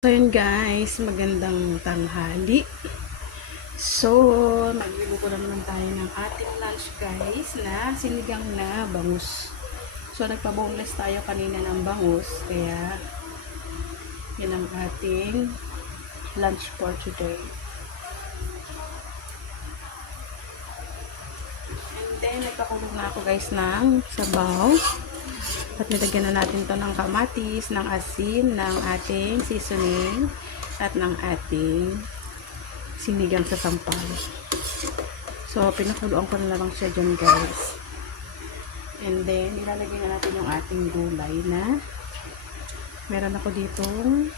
So yun guys, magandang tanghali. So, magluluto na naman tayo ng ating lunch guys na sinigang na bangus. So, nagpa-boneless tayo kanina ng bangus, kaya yun ang ating lunch for today. And then, nagpakulong na ako guys ng sabaw. At nilagyan na natin to ng kamatis, ng asin, ng ating seasoning, at ng ating sinigang sa sampal. So, pinakuluan ko na lang siya dyan guys. And then, ilalagay na natin yung ating gulay na meron ako ditong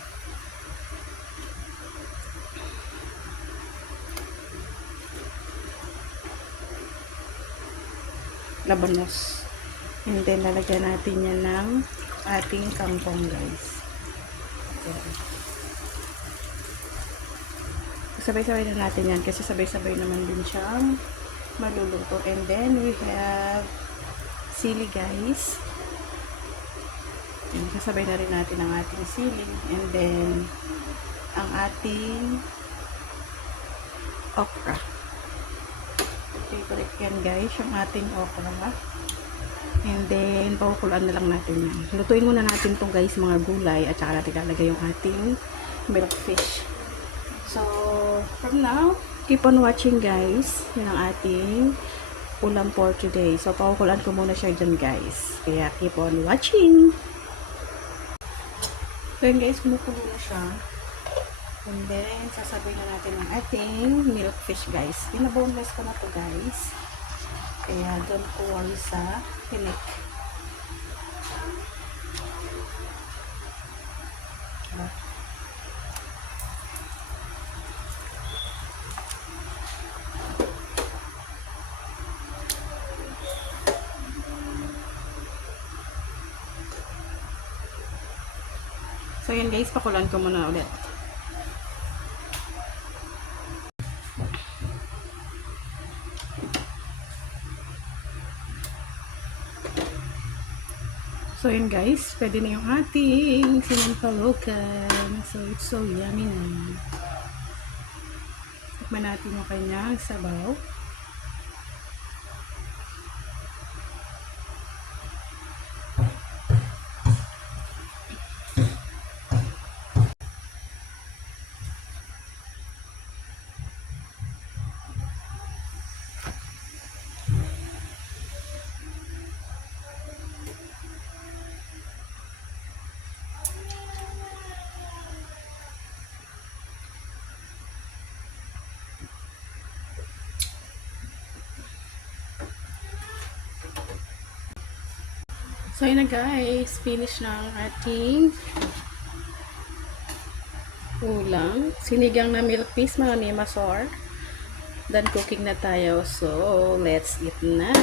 labanos. And then, lalagyan natin yan ng ating kangkong guys. Okay. Sabay-sabay na natin yan kasi sabay-sabay naman din siyang maluluto. And then, we have sili guys. And kasabay na rin natin ang ating sili. And then, ang ating okra. Favorite yan guys, yung ating okra. And then, pakukulaan na lang natin yan. Lutuin muna natin itong guys, mga gulay. At saka natin lalagay yung ating milk fish. So, from now, keep on watching guys. Yan ang ating ulam for today. So, pakukulaan ko muna siya dyan guys. Kaya, keep on watching. So, yun guys, kumukulo na siya. And then, sasabay na natin ang ating milk fish guys. Pinaboneless ko na to guys. Kaya, don't worry sa tinik. So, yun guys, pakulan ko muna ulit. So, yun guys, pwede na yung ating sinampalokan. So, it's so yummy na. Tikman natin yung kanyang sabaw. So, yun na guys, finish na ang ating ulam. Sinigang na milk fish, mga mimasor. Done cooking na tayo. So, let's eat na.